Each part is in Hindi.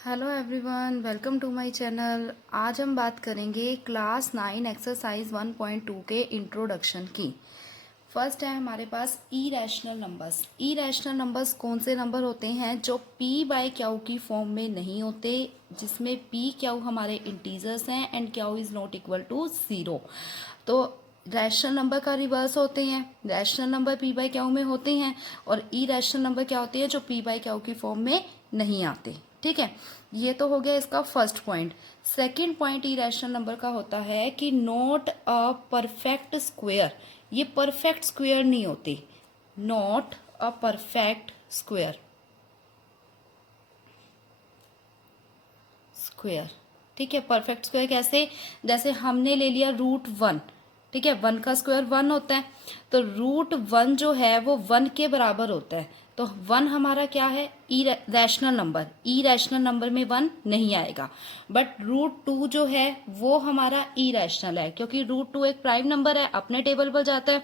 Hello everyone, welcome to my channel. आज हम बात करेंगे क्लास 9 एक्सरसाइज 1.2 के इंट्रोडक्शन की। फर्स्ट है हमारे पास इरेशनल नंबर्स। इरेशनल नंबर्स कौन से नंबर होते हैं जो पी बाय क्यू की फॉर्म में नहीं होते, जिसमें पी क्यू हमारे इंटीजर्स हैं and Q is not equal to 0। तो रैशनल नंबर का रिवर्स होते हैं। Rational number P by Q में होते हैं और इरेशनल नंबर क्या होते हैं जो पी बाय क्यू की फॉर्म में नहीं आते। ठीक है, ये तो हो गया इसका first point. Second point irrational number का होता है कि नॉट अ परफेक्ट स्क्वायर। ये परफेक्ट स्क्वायर नहीं होते, not a perfect square. Square, ठीक है। परफेक्ट स्क्वायर कैसे? जैसे हमने ले लिया √1, ठीक है। 1 का स्क्वायर 1 होता है, तो √1 जो है वो 1 के बराबर होता है। तो 1 हमारा क्या है? Rational number. रैशनल नंबर में 1 नहीं आएगा। बट √2 जो है वो हमारा इरेशनल है, क्योंकि √2 एक प्राइम नंबर है, अपने टेबल पर जाता है।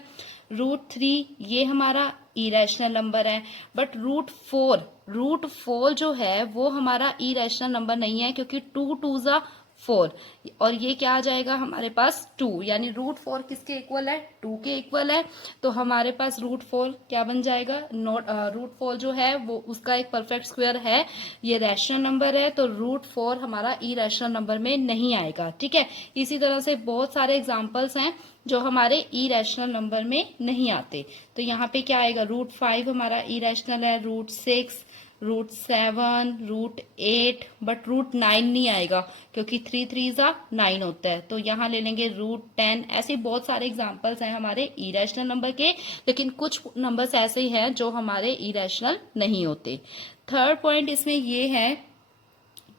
√3 ये हमारा इरेशनल नंबर है। बट √4 जो है वो हमारा इरेशनल नंबर नहीं है, क्योंकि 2 टू ज़ा 4 और ये क्या आ जाएगा हमारे पास 2, यानी √4 किसके इक्वल है? 2 के इक्वल है। तो हमारे पास √4 क्या बन जाएगा? नोट √4 जो है वो उसका एक परफेक्ट स्क्वायर है, ये रैशनल नंबर है, तो √4 हमारा इरेशनल नंबर में नहीं आएगा। ठीक है, इसी तरह से बहुत सारे एग्जाम्पल्स हैं जो हमारे इरेशनल नंबर में नहीं आते। तो यहाँ पे क्या आएगा? √5 हमारा इरेशनल है, √6, √7, √8, बट √9 नहीं आएगा, क्योंकि 3 3 ज़ा 9 होता है। तो यहाँ ले लेंगे √10। ऐसे बहुत सारे एग्जाम्पल्स हैं हमारे इरेशनल नंबर के, लेकिन कुछ नंबर्स ऐसे हैं जो हमारे इरेशनल नहीं होते। थर्ड पॉइंट इसमें ये है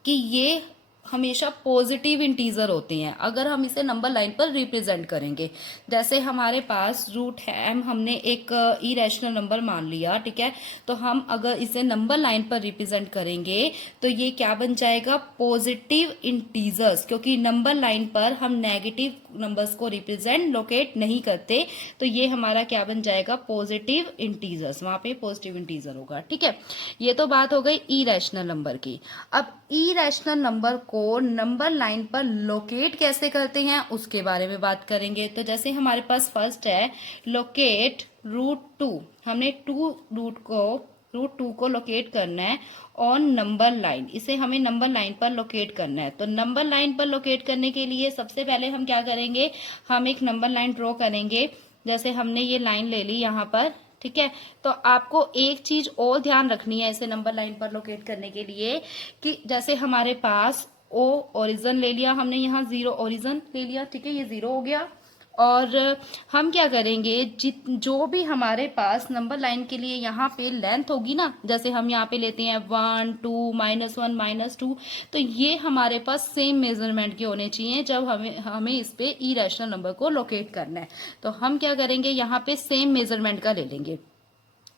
कि ये हमेशा पॉजिटिव इंटीजर होते हैं अगर हम इसे नंबर लाइन पर रिप्रेजेंट करेंगे। जैसे हमारे पास √m हमने एक इरेशनल नंबर मान लिया, ठीक है। तो हम अगर इसे नंबर लाइन पर रिप्रेजेंट करेंगे तो ये क्या बन जाएगा? पॉजिटिव इंटीजर्स, क्योंकि नंबर लाइन पर हम नेगेटिव नंबर्स को रिप्रेजेंट लोकेट नहीं करते। तो ये हमारा क्या बन जाएगा? पॉजिटिव इंटीजर्स, वहां पे पॉजिटिव इंटीजर होगा। ठीक है, ये तो बात हो गई इरेशनल नंबर की। अब इरेशनल नंबर को नंबर लाइन पर लोकेट कैसे करते हैं उसके बारे में बात करेंगे। तो जैसे हमारे पास फर्स्ट है लोकेट √2। हमने √2 को लोकेट करना है ऑन नंबर लाइन। इसे हमें नंबर लाइन पर लोकेट करना है। तो नंबर लाइन पर लोकेट करने के लिए सबसे पहले हम क्या करेंगे? हम एक नंबर लाइन ड्रॉ करेंगे। जैसे हमने ये लाइन ले ली यहाँ पर, ठीक है। तो आपको एक चीज और ध्यान रखनी है इसे नंबर लाइन पर लोकेट करने के लिए, कि जैसे हमारे पास ओ ओरिजिन ले लिया हमने, यहाँ 0 ओरिजिन ले लिया, ठीक है, ये 0 हो गया। और हम क्या करेंगे? जो भी हमारे पास नंबर लाइन के लिए यहाँ पे लेंथ होगी ना, जैसे हम यहाँ पे लेते हैं 1 2 -1 -2, तो ये हमारे पास सेम मेजरमेंट के होने चाहिए जब हमें इस पे इरेशनल नंबर को लोकेट करना है। तो हम क्या करेंगे? यहाँ पे सेम मेजरमेंट का ले लेंगे।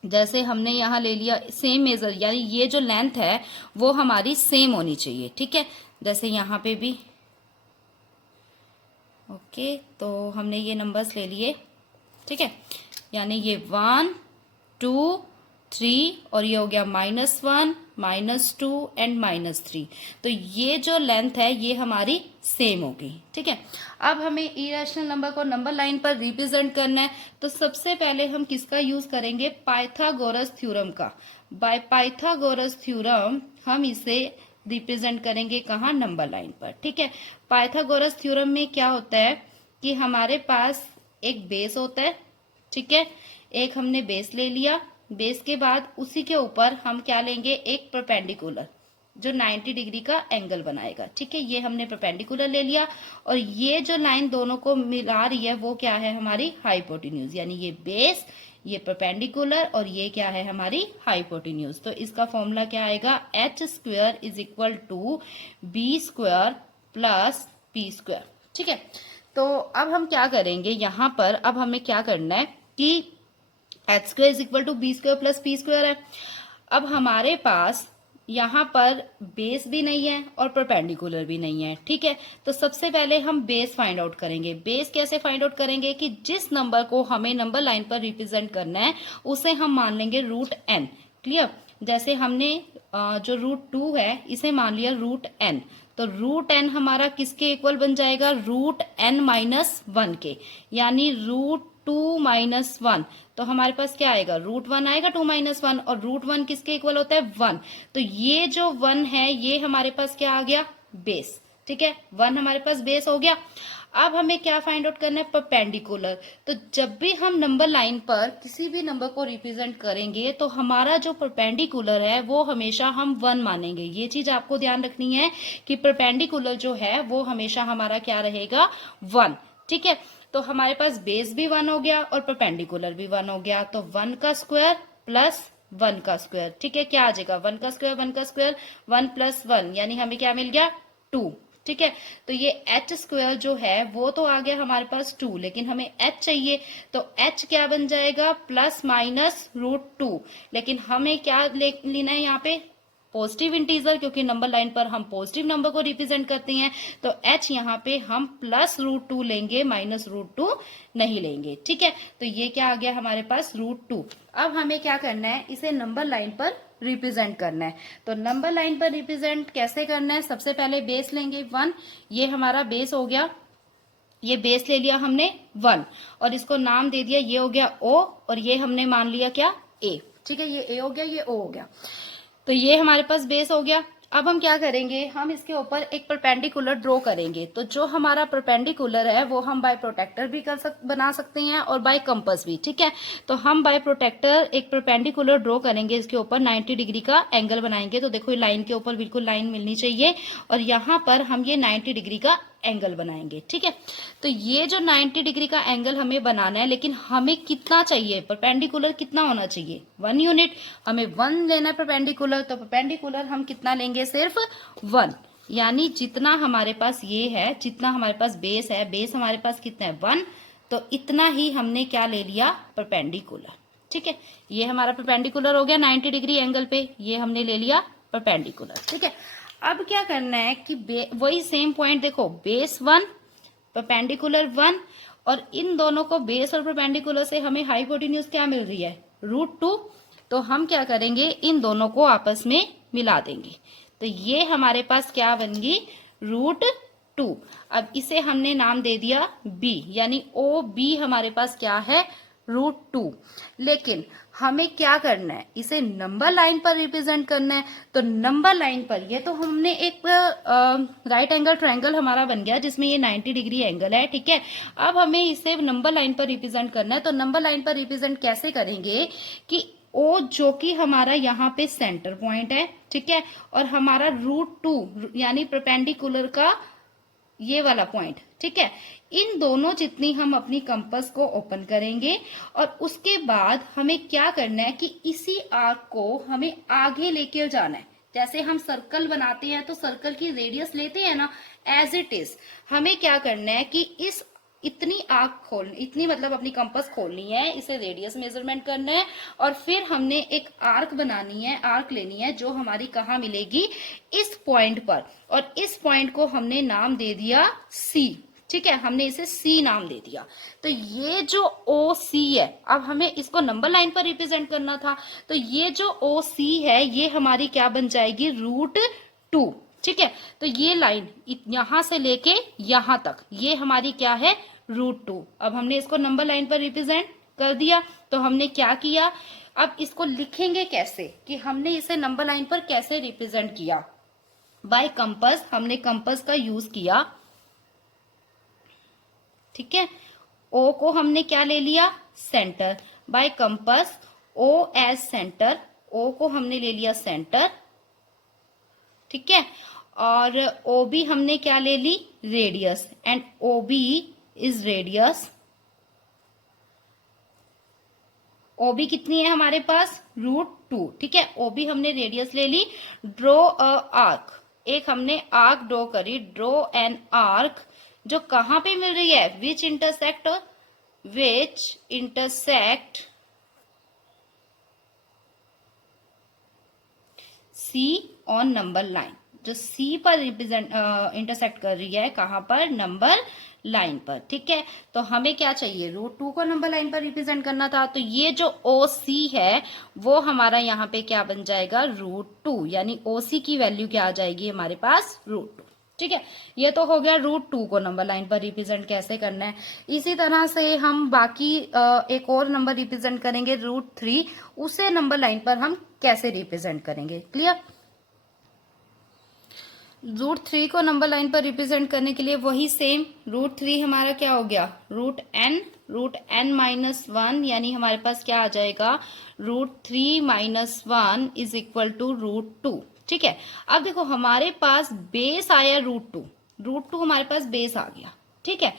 जैसे हमने यहाँ ले लिया सेम मेजर, यानी ये जो लेंथ है वो हमारी सेम होनी चाहिए। ठीक है, जैसे यहाँ पे भी ओके। तो हमने ये नंबर्स ले लिए, ठीक है, यानी ये 1 2 3 और ये हो गया -1 -2 एंड -3। तो ये जो लेंथ है ये हमारी सेम होगी। ठीक है, अब हमें इरेशनल नंबर को नंबर लाइन पर रिप्रेजेंट करना है। तो सबसे पहले हम किसका यूज करेंगे? पाइथागोरस थ्योरम का। बाय पाइथागोरस थ्योरम हम इसे रिप्रेजेंट करेंगे कहाँ? नंबर लाइन पर। ठीक है, पाइथागोरस थ्योरम में क्या होता है कि हमारे पास एक बेस होता है, ठीक है। एक हमने बेस ले लिया, बेस के बाद उसी के ऊपर हम क्या लेंगे? एक परपेंडिकुलर जो 90 डिग्री का एंगल बनाएगा। ठीक है, ये हमने परपेंडिकुलर ले लिया और ये जो लाइन दोनों को मिला रही है वो क्या है? हमारी हाइपोटेन्यूज, यानी ये बेस, ये परपेंडिकुलर और ये क्या है? हमारी हाइपोटेन्यूज। तो इसका फॉर्मूला क्या आएगा? h² = b² + p²। ठीक है, तो अब हम क्या करेंगे? यहाँ पर अब हमें क्या करना है कि h² = b² + p² है। अब हमारे पास यहाँ पर बेस भी नहीं है और परपेंडिकुलर भी नहीं है। ठीक है, तो सबसे पहले हम बेस फाइंड आउट करेंगे। बेस कैसे फाइंड आउट करेंगे? कि जिस नंबर को हमें नंबर लाइन पर रिप्रेजेंट करना है उसे हम मान लेंगे √n। क्लियर? जैसे हमने जो √2 है इसे मान लिया √n, तो √n हमारा किसके इक्वल बन जाएगा, √n-1 के, यानी √2 - 1, तो हमारे पास क्या आएगा, √1 आएगा 2 - 1, और √1 किसके इक्वल होता है, 1, तो ये जो 1 है ये हमारे पास क्या आ गया, बेस। ठीक है, 1 हमारे पास बेस हो गया। अब हमें क्या फाइंड आउट करना है, परपेंडिकुलर। तो जब भी हम नंबर लाइन पर किसी भी नंबर को रिप्रेजेंट करेंगे तो हमारा जो परपेंडिकुलर है वो हमेशा हम 1 मानेंगे। ये चीज आपको ध्यान रखनी है कि परपेंडिकुलर जो है वो हमेशा हमारा क्या रहेगा, 1। ठीक है, तो हमारे पास बेस भी 1 हो गया और परपेंडिकुलर भी 1 हो गया, तो 1 का स्क्वायर प्लस 1 का स्क्वायर। ठीक है, क्या आ जाएगा, 1 का स्क्वायर 1 का स्क्वायर, 1 + 1, यानी हमें क्या मिल गया, 2। ठीक है, तो ये h स्क्वायर जो है वो तो आ गया हमारे पास 2, लेकिन हमें h चाहिए, तो h क्या बन जाएगा, +- √2, लेकिन हमें क्या लेना है यहाँ पे, पॉजिटिव इंटीजर, क्योंकि नंबर लाइन पर हम पॉजिटिव नंबर को रिप्रेजेंट करते हैं, तो h यहाँ पे हम +√2 लेंगे, -√2 नहीं लेंगे। ठीक है, तो ये क्या आ गया हमारे पास, √2। अब हमें क्या करना है, इसे नंबर लाइन पर रिप्रेजेंट करना है। तो नंबर लाइन पर रिप्रेजेंट कैसे करना है, सबसे पहले बेस लेंगे 1, ये हमारा बेस हो गया, ये बेस ले लिया हमने 1 और इसको नाम दे दिया, ये हो गया O, और ये हमने मान लिया क्या, A। ठीक है, ये A हो गया, ये O हो गया, तो ये हमारे पास बेस हो गया। अब हम क्या करेंगे, हम इसके ऊपर एक परपेंडिकुलर ड्रॉ करेंगे। तो जो हमारा परपेंडिकुलर है वो हम बाय प्रोटेक्टर भी बना सकते हैं और बाय कंपास भी। ठीक है, तो हम बाय प्रोटेक्टर एक परपेंडिकुलर ड्रॉ करेंगे, इसके ऊपर 90 डिग्री का एंगल बनाएंगे। तो देखो, लाइन के ऊपर बिल्कुल लाइन मिलनी चाहिए और यहाँ पर हम ये 90 डिग्री का एंगल बनाएंगे। ठीक है, तो ये जो 90 डिग्री का एंगल हमें बनाना है, लेकिन हमें कितना चाहिए, परपेंडिकुलर कितना होना चाहिए, 1 यूनिट, हमें 1 लेना है परपेंडिकुलर, तो परपेंडिकुलर हम कितना लेंगे, सिर्फ 1, यानी जितना हमारे पास ये है, जितना हमारे पास बेस है, बेस हमारे पास कितना है, 1, तो इतना ही हमने क्या ले लिया, परपेंडिकुलर। ठीक है, ये हमारा परपेंडिकुलर हो गया 90 डिग्री एंगल पे, ये हमने ले लिया परपेंडिकुलर। ठीक है, अब क्या करना है कि वही सेम पॉइंट देखो, बेस 1 परपेंडिकुलर 1, और इन दोनों को, बेस और परपेंडिकुलर से हमें हाइपोटेन्यूज क्या मिल रही है, √2, तो हम क्या करेंगे, इन दोनों को आपस में मिला देंगे, तो ये हमारे पास क्या बन गई, √2। अब इसे हमने नाम दे दिया B, यानी OB हमारे पास क्या है, √2। लेकिन हमें क्या करना है, इसे नंबर लाइन पर रिप्रेजेंट करना है। तो नंबर लाइन पर ये तो हमने एक राइट एंगल ट्रायंगल हमारा बन गया जिसमें ये 90 डिग्री एंगल है। ठीक है, अब हमें इसे नंबर लाइन पर रिप्रेजेंट करना है। तो नंबर लाइन पर रिप्रेजेंट कैसे करेंगे कि O जो कि हमारा यहाँ पे सेंटर पॉइंट है, ठीक है, और हमारा √2 यानी परपेंडिकुलर का ये वाला पॉइंट, ठीक है, इन दोनों जितनी हम अपनी कंपास को ओपन करेंगे और उसके बाद हमें क्या करना है कि इसी आर्क को हमें आगे लेके जाना है। जैसे हम सर्कल बनाते हैं तो सर्कल की रेडियस लेते हैं ना, एज इट इज हमें क्या करना है कि इस इतनी इतनी मतलब अपनी कंपास खोलनी है, इसे रेडियस मेजरमेंट करना है और फिर हमने एक आर्क बनानी है, आर्क लेनी है जो हमारी कहाँ मिलेगी, इस पॉइंट पर, और इस पॉइंट को हमने नाम दे दिया C। ठीक है, हमने इसे C नाम दे दिया। तो ये जो OC है, अब हमें इसको नंबर लाइन पर रिप्रेजेंट करना था, तो ये जो OC है ये हमारी क्या बन जाएगी, √2। ठीक है, तो ये लाइन यहां से लेके यहां तक ये हमारी क्या है, √2। अब हमने इसको नंबर लाइन पर रिप्रेजेंट कर दिया, तो हमने क्या किया, अब इसको लिखेंगे कैसे कि हमने इसे नंबर लाइन पर कैसे रिप्रेजेंट किया, बाय कंपास, हमने कंपास का यूज किया। ठीक है, O को हमने क्या ले लिया, centre, by compass O as centre, O को हमने ले लिया सेंटर। ठीक है, और OB हमने क्या ले ली, radius, and OB is radius. OB कितनी है हमारे पास, √2। ठीक है, OB हमने रेडियस ले ली। ड्रॉ अ आर्क, एक हमने आर्क ड्रॉ करी, ड्रॉ एन आर्क, जो कहां पे मिल रही है, विच intersect C on number line, जो C पर रिप्रेजेंट इंटरसेक्ट कर रही है, कहां पर, नंबर लाइन पर। ठीक है, तो हमें क्या चाहिए, √2 को नंबर लाइन पर रिप्रेजेंट करना था। तो ये जो OC है वो हमारा यहाँ पे क्या बन जाएगा, √2, यानी OC की वैल्यू क्या आ जाएगी हमारे पास, √2। ठीक है, ये तो हो गया √2 को नंबर लाइन पर रिप्रेजेंट कैसे करना है। इसी तरह से हम बाकी एक और नंबर रिप्रेजेंट करेंगे √3, उसे नंबर लाइन पर हम कैसे रिप्रेजेंट करेंगे, क्लियर। √3 को नंबर लाइन पर रिप्रेजेंट करने के लिए वही सेम, √3 हमारा क्या हो गया, √n यानी हमारे पास क्या आ जाएगा, √3 - 1 = √2। ठीक है, अब देखो हमारे पास बेस आया √2 हमारे पास बेस आ गया। ठीक है,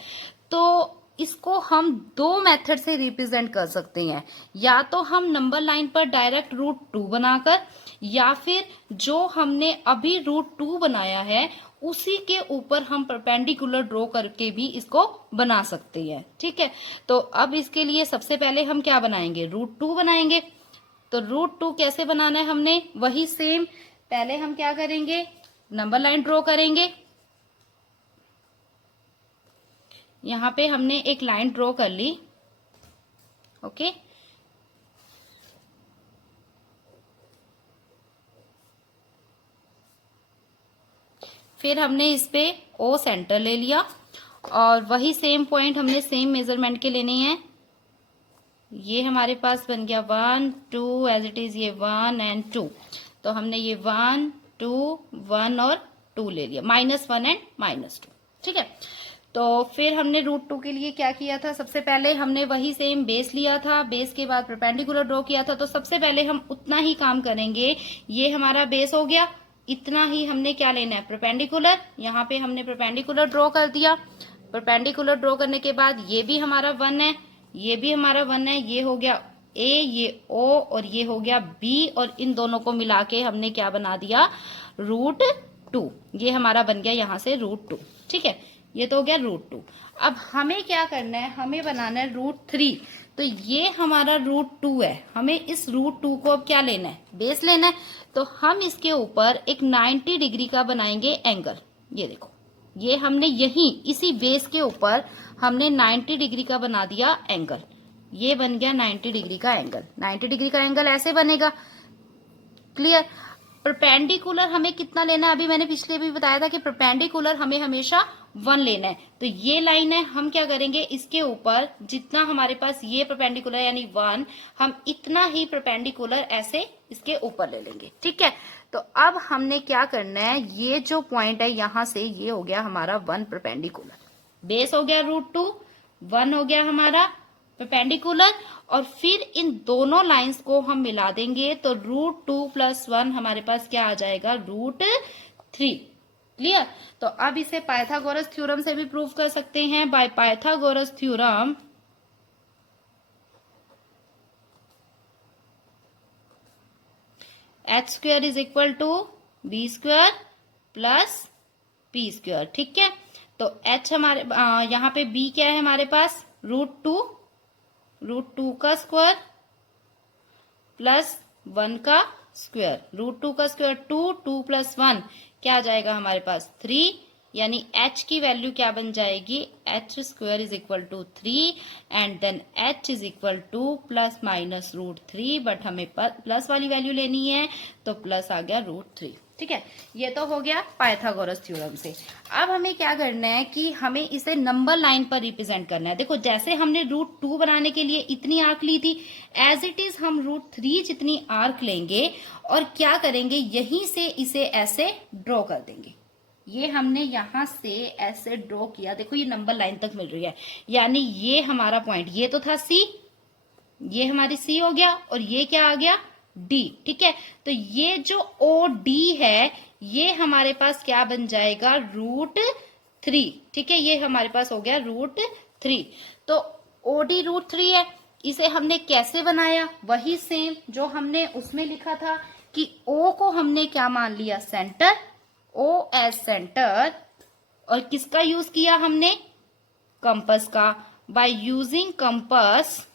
तो इसको हम दो मेथड से रिप्रेजेंट कर सकते हैं, या तो हम नंबर लाइन पर डायरेक्ट √2 बनाकर, या फिर जो हमने अभी √2 बनाया है उसी के ऊपर हम परपेंडिकुलर ड्रॉ करके भी इसको बना सकते हैं। ठीक है, तो अब इसके लिए सबसे पहले हम क्या बनाएंगे, √2 बनाएंगे। तो √2 कैसे बनाना है, हमने वही सेम, पहले हम क्या करेंगे, नंबर लाइन ड्रॉ करेंगे। यहां पे हमने एक लाइन ड्रॉ कर ली, ओके। फिर हमने इस पे O सेंटर ले लिया, और वही सेम पॉइंट हमने सेम मेजरमेंट के लेने हैं। ये हमारे पास बन गया 1 2 एज इट इज, ये 1 एंड 2। तो हमने ये 1 2 1 और 2 ले लिया, -1 एंड -2। ठीक है, तो फिर हमने √2 के लिए क्या किया था, सबसे पहले हमने वही सेम बेस लिया था, बेस के बाद परपेंडिकुलर ड्रॉ किया था। तो सबसे पहले हम उतना ही काम करेंगे, ये हमारा बेस हो गया, इतना ही हमने क्या लेना है, परपेंडिकुलर। यहाँ पे हमने परपेंडिकुलर ड्रॉ कर दिया। परपेंडिकुलर ड्रॉ करने के बाद ये भी हमारा 1 है, ये भी हमारा 1 है, ये हो गया A, ये O और ये हो गया B, और इन दोनों को मिला के हमने क्या बना दिया, √2। ये हमारा बन गया यहाँ से √2। ठीक है, ये तो हो गया √2। अब हमें क्या करना है, हमें बनाना है √3। तो ये हमारा √2 है, हमें इस √2 को अब क्या लेना है, बेस लेना है। तो हम इसके ऊपर एक 90 डिग्री का बनाएंगे एंगल। ये देखो, ये हमने यही इसी बेस के ऊपर हमने 90 डिग्री का बना दिया एंगल। ये बन गया 90 डिग्री का एंगल। 90 डिग्री का एंगल ऐसे बनेगा, क्लियर। परपेंडिकुलर हमें कितना लेना है, अभी मैंने पिछले भी बताया था कि परपेंडिकुलर हमें हमेशा 1 लेना है। तो ये लाइन है, हम क्या करेंगे, इसके ऊपर जितना हमारे पास ये परपेंडिकुलर यानी 1, हम इतना ही परपेंडिकुलर ऐसे इसके ऊपर ले लेंगे। ठीक है, तो अब हमने क्या करना है, ये जो पॉइंट है यहां से ये हो गया हमारा 1 परपेंडिकुलर, बेस हो गया √2, 1 हो गया हमारा परपेंडिकुलर, और फिर इन दोनों लाइंस को हम मिला देंगे। तो √2 + 1 हमारे पास क्या आ जाएगा, √3। क्लियर। तो अब इसे पाइथागोरस थ्योरम से भी प्रूव कर सकते हैं। By Pythagoras theorem h² = b² + p²। ठीक है, तो h हमारे यहाँ पे b क्या है हमारे पास, √2 का स्क्वायर + 1 का स्क्वायर। √2 का स्क्वायर 2, 2 + 1 क्या आ जाएगा हमारे पास, 3। यानी h की वैल्यू क्या बन जाएगी, h² = 3, and then h = ±√3, but हमें प्लस वाली वैल्यू लेनी है, तो प्लस आ गया √3। ठीक है, ये तो हो गया पाइथागोरस थ्योरम से। अब हमें क्या करना है कि हमें इसे नंबर लाइन पर रिप्रेजेंट करना है। देखो, जैसे हमने √2 बनाने के लिए इतनी आर्क ली थी, एज इट इज हम √3 जितनी आर्क लेंगे, और क्या करेंगे, यहीं से इसे ऐसे ड्रॉ कर देंगे। ये हमने यहां से ऐसे ड्रॉ किया, देखो ये नंबर लाइन तक मिल रही है, यानी ये हमारा पॉइंट, ये तो था C, ये हमारी C हो गया, और ये क्या आ गया, D। ठीक है, तो ये जो OD है ये हमारे पास क्या बन जाएगा, √3। ठीक है, ये हमारे पास हो गया √3। तो OD √3 है, इसे हमने कैसे बनाया, वही सेम जो हमने उसमें लिखा था कि O को हमने क्या मान लिया, सेंटर, O एज सेंटर, और किसका यूज किया हमने, कंपास का। By using compass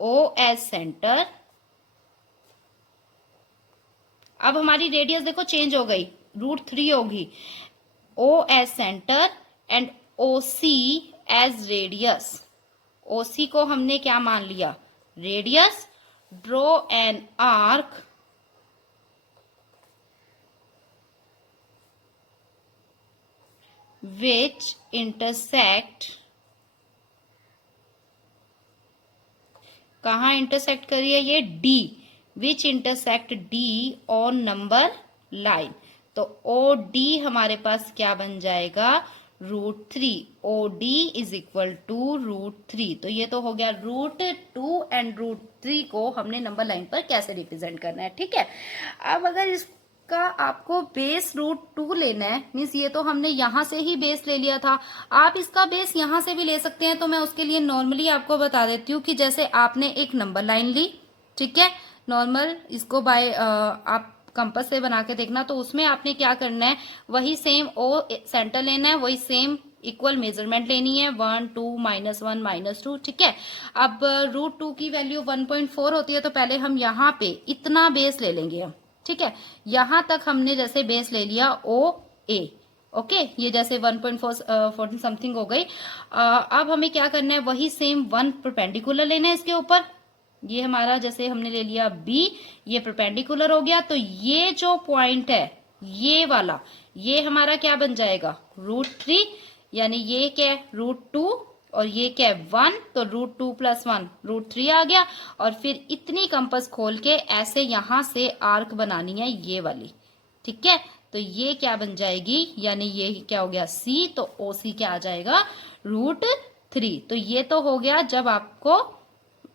O as centre, अब हमारी रेडियस देखो चेंज हो गई, √3 होगी। O as center and OC as radius. OC को हमने क्या मान लिया? Radius. Draw an arc which intersect, कहाँ इंटरसेक्ट करिए ये? D. Which intersect D on number line. तो OD हमारे पास क्या बन जाएगा? √3. OD is equal to √3. तो ये तो हो गया √2 एंड √3 को हमने नंबर लाइन पर कैसे रिप्रेजेंट करना है, ठीक है। अब अगर इसका आपको बेस √2 लेना है, मीन्स ये तो हमने यहां से ही बेस ले लिया था, आप इसका बेस यहां से भी ले सकते हैं। तो मैं उसके लिए नॉर्मली आपको बता देती हूँ कि जैसे आपने एक नंबर लाइन ली, ठीक है, नॉर्मल, इसको बाय आप कंपास से बना के देखना, तो उसमें आपने क्या करना है, वही सेम ओ सेंटर लेना है, वही सेम इक्वल मेजरमेंट लेनी है, 1 2 -1 -2, ठीक है। अब √2 की वैल्यू 1.4 होती है, तो पहले हम यहाँ पे इतना बेस ले लेंगे हम, ठीक है। यहां तक हमने जैसे बेस ले लिया OA, ओके, ये जैसे 1.4 समथिंग हो गई। अब हमें क्या करना है, वही सेम 1 परपेंडिकुलर लेना है इसके ऊपर। ये हमारा जैसे हमने ले लिया B, ये परपेंडिकुलर हो गया, तो ये जो पॉइंट है ये वाला, ये हमारा क्या बन जाएगा? √3, यानी ये क्या है? √2, और ये क्या है? 1, तो √2 + 1 √3 आ गया। और फिर इतनी कंपास खोल के ऐसे यहां से आर्क बनानी है ये वाली, ठीक है। तो ये क्या बन जाएगी, यानी ये क्या हो गया? C, तो OC क्या आ जाएगा? √3। तो ये तो हो गया जब आपको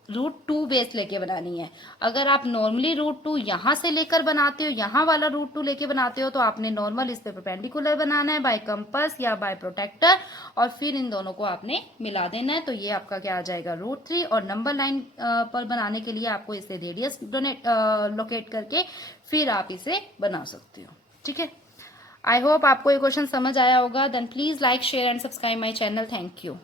√2 बेस लेके बनानी है। अगर आप नॉर्मली √2 यहां से लेकर बनाते हो, यहां वाला √2 लेके बनाते हो, तो आपने नॉर्मल इस पे परपेंडिकुलर बनाना है बाय कंपास या बाय प्रोटेक्टर, और फिर इन दोनों को आपने मिला देना है। तो ये आपका क्या आ जाएगा? √3। और नंबर लाइन पर बनाने के लिए आपको इसे रेडियस लोकेट करके फिर आप इसे बना सकते हो, ठीक है। आई होप आपको ये क्वेश्चन समझ आया होगा। Then please like, share and subscribe my channel. Thank you.